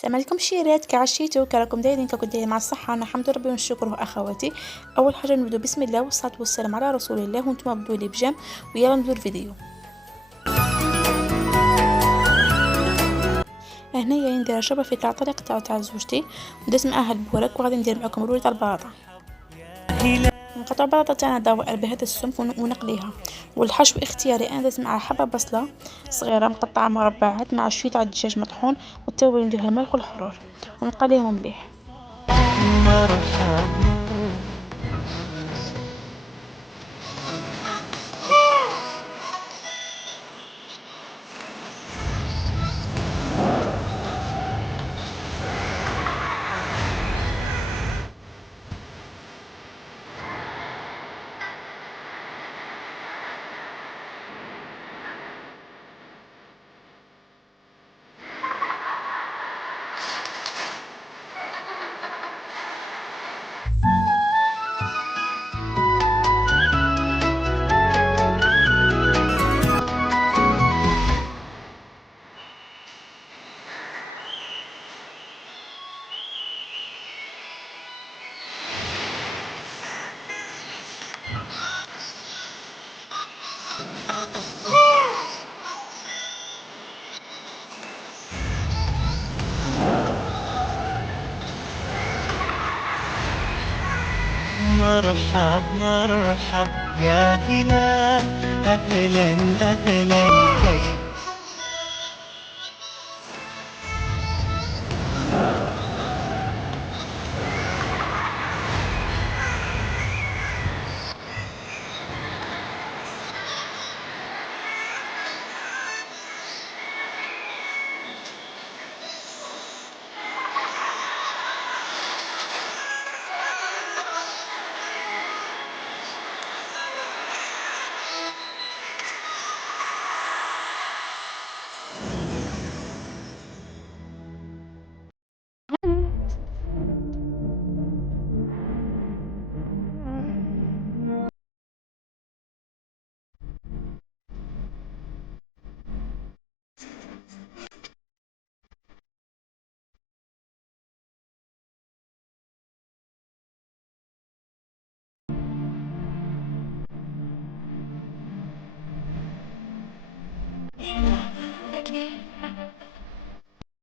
السلام عليكم شيرات، كعشيتو كراكم دايرين ككم دايرين مع الصحة. أنا الحمد ربي ونشكره أخواتي. أول حاجة نبدو بسم الله والصلاة والسلام على رسول الله، وانتم بدو لي بجام ويلا نبدو الفيديو. هنايا ندير شوربة في على طريقة تاع زوجتي، ودرت معاها البورك، وغادي ندير معكم رولة البلاطة. نقطع البلاطة تاعنا دوائر بهذا السمك ونقليها، والحشو اختياري. انا درت معها حبة بصلة صغيرة مقطعة مربعات مع شوية تاع الدجاج مطحون، والتوابل نديرها الملح والحرور ونقليهم مليح. مرحب مرحب يا هلال، أهلا أهلا.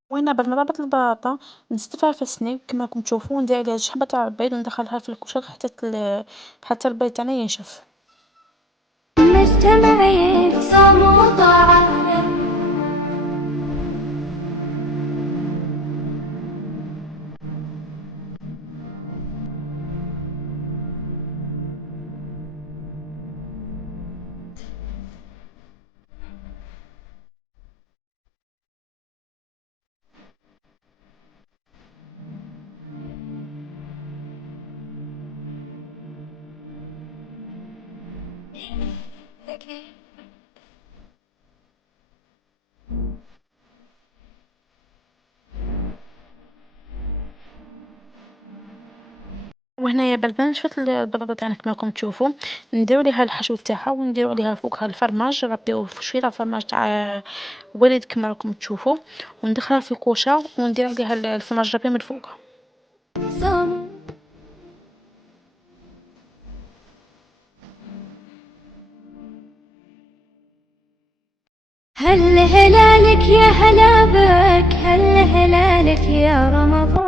وهنا بعد ما ضربت البلاطة نستفها في السنيك كما راكم تشوفوا، وندير عليها شحبة تاع البيض وندخلها في الكشك حتى البيض تاعنا ينشف. مستمعين صموا طاعة. وهنايا بعد ما نشفت البلاطة تاعنا كما راكم تشوفوا، نديرو ليها الحشو تاعها ونديرو عليها فوقها الفرماج، نربيو شويه تاع الفرماج تاع وليد كما راكم تشوفوا، وندخلها في كوشه وندير عليها الفرماج ربيع من الفوق. هل هلالك يا هلا بك، هل هلالك يا رمضان.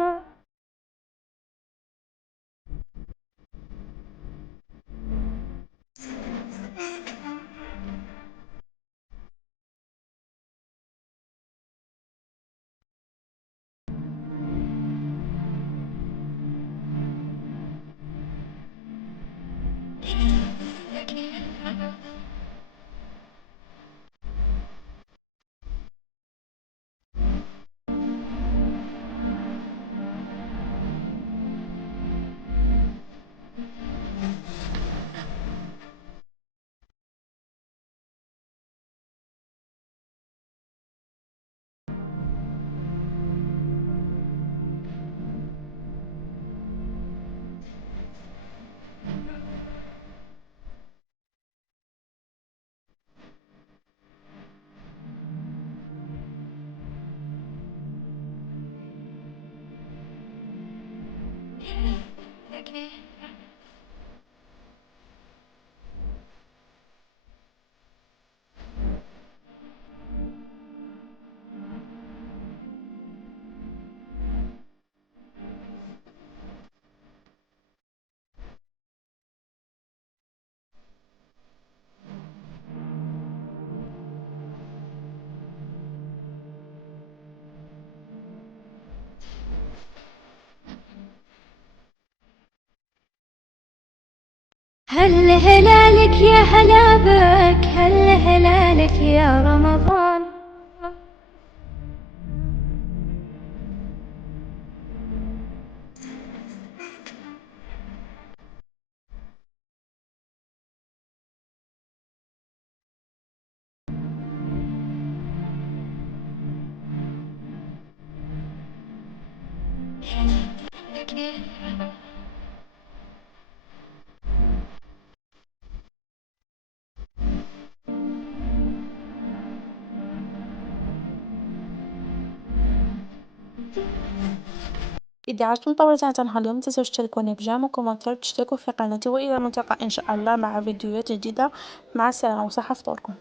هل هلالك يا هلا بك، هل هلالك يا رمضان. إذا عجبكم طاولة اليوم لا تنسوا تشتركوني بجامكم وتشتركوا في قناتي، وإلى الملتقى إن شاء الله مع فيديوهات جديدة. مع السلامة وصحة فطوركم.